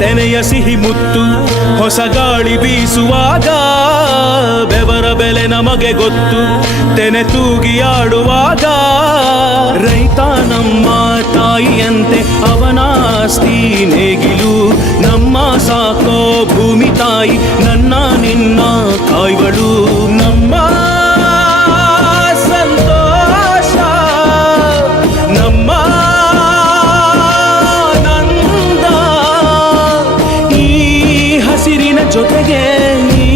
ತೆನೆಯ ಸಿಹಿ ಮುತ್ತು ಹೊಸ ಗಾಳಿ ಬೀಸುವಾಗ ಬೆವರ ಬೆಲೆ ನಮಗೆ ಗೊತ್ತು ತೆನೆ ತೂಗಿ ಆಡುವಾಗ ರೈತ ನಮ್ಮ ತಾಯಿಯಂತೆ ಅವನಾಸ್ತಿ ನೇಗಿಲು ನಮ್ಮ ಸಾಕೋ ಭೂಮಿ ತಾಯಿ ನನ್ನ ನಿನ್ನ ಕಾಯ್ವಳು ನಮ್ಮ ಸಂತೋಷ ನಮ್ಮ ನಂದ ಈ ಹಸಿರಿನ ಜೊತೆಗೆ ಈ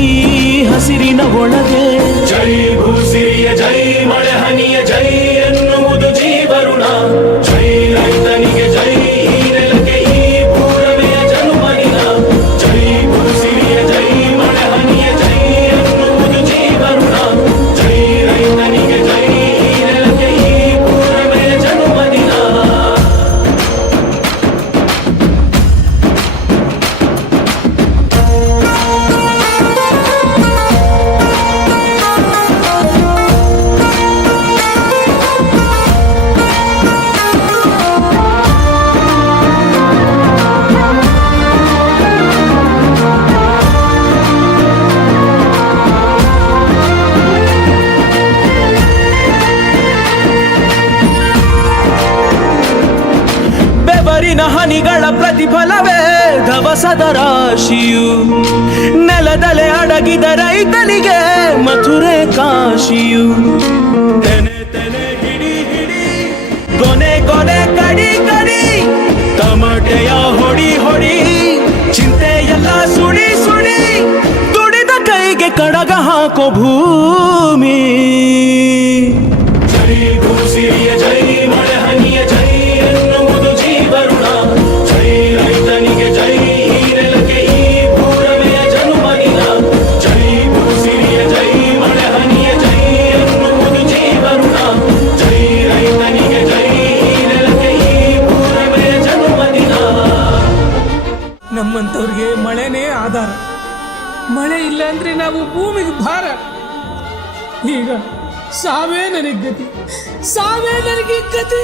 ಹಸಿರಿನ ಒಳಗೆ ಜೈ ಭೂಸಿರಿಯ ಜೈ ಮಳೆ ಹನಿಯ ಜೈ ಎನ್ನುವುದು ಜೀವರುಣ ಜೈ ರೈತನಿಗೆ ಜೈ ಈ ನೆಲಕ್ಕೆ ಈ ಪೂರವೆಯ ಜನುಮನಿನ ಜೈ ಭೂಸಿರಿಯ ಜೈ ಮಳೆ ಹನಿಯ ಜೈ ಎನ್ನುವುದು ಜೀವರುಣ ಜೈ ರೈತನಿಗೆ ಜೈ ಈ ನೆಲಕ್ಕೆ ಈ ಪೂರವೆಯ ಜನುಮನಿನ ಬೆವರಿನ ಹನಿಗಳ ಪ್ರತಿಫಲವೇ ಧವಸದ ರಾಶಿಯು ನೆಲದಲೆ ಅಡಗಿದ ರೈತನಿಗೆ ಮಥುರೆ ಕಾಶಿಯು ತೆನೆ ತೆನೆ ಹಿಡಿ ಹಿಡಿ ಕೊನೆ ಕೊನೆ ಕಡಿ ಕಡಿ ತಮಟೆಯ ಹೊಡಿ ಹೊಡಿ ಚಿಂತೆಯೆಲ್ಲ ಸುಡಿ ಸುಡಿ ದುಡಿದ ಕೈಗೆ ಕಡಗ ಹಾಕೋ ಭೂಮಿ ಜೈ ಭೂಸಿರಿಯ ಜೈ ಮಳೆ ಹನಿಯ ಜೈ ಎನ್ನುವುದು ಜೀವರುಣ ಜೈ ರೈತನಿಗೆ ಜೈ ಈ ನೆಲಕ್ಕೆ ಈ ಪೂರವೆಯ ಜನುಮನಿನ ಜೈ ಭೂಸಿರಿಯ ಜೈ ಮಳೆ ಹನಿಯ ಜೈ ಎನ್ನುವುದು ಜೀವರುಣ ಜೈ ರೈತನಿಗೆ ಜೈ ಈ ನೆಲಕ್ಕೆ ಈ ಪೂರವೆಯ ಜನುಮನಿನ ನಮ್ಮಂಥವ್ರಿಗೆ ಮಳೆನೇ ಆಧಾರ. ಮಳೆ ಇಲ್ಲ ಅಂದ್ರೆ ನಾವು ಭೂಮಿಗೆ ಭಾರ. ಈಗ ಸಾವೇ ನನಗೆ ಗತಿ, ಸಾವೇ ನನಗೆ ಗತಿ.